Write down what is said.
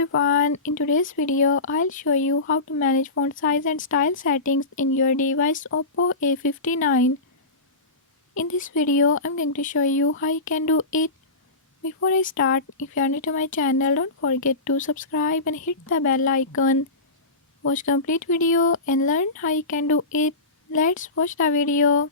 everyone, in today's video I'll show you how to manage font size and style settings in your device Oppo A59. In this video I'm going to show you how you can do it. Before I start, if you are new to my channel, don't forget to subscribe and hit the bell icon. Watch complete video and learn how you can do it. Let's watch the video.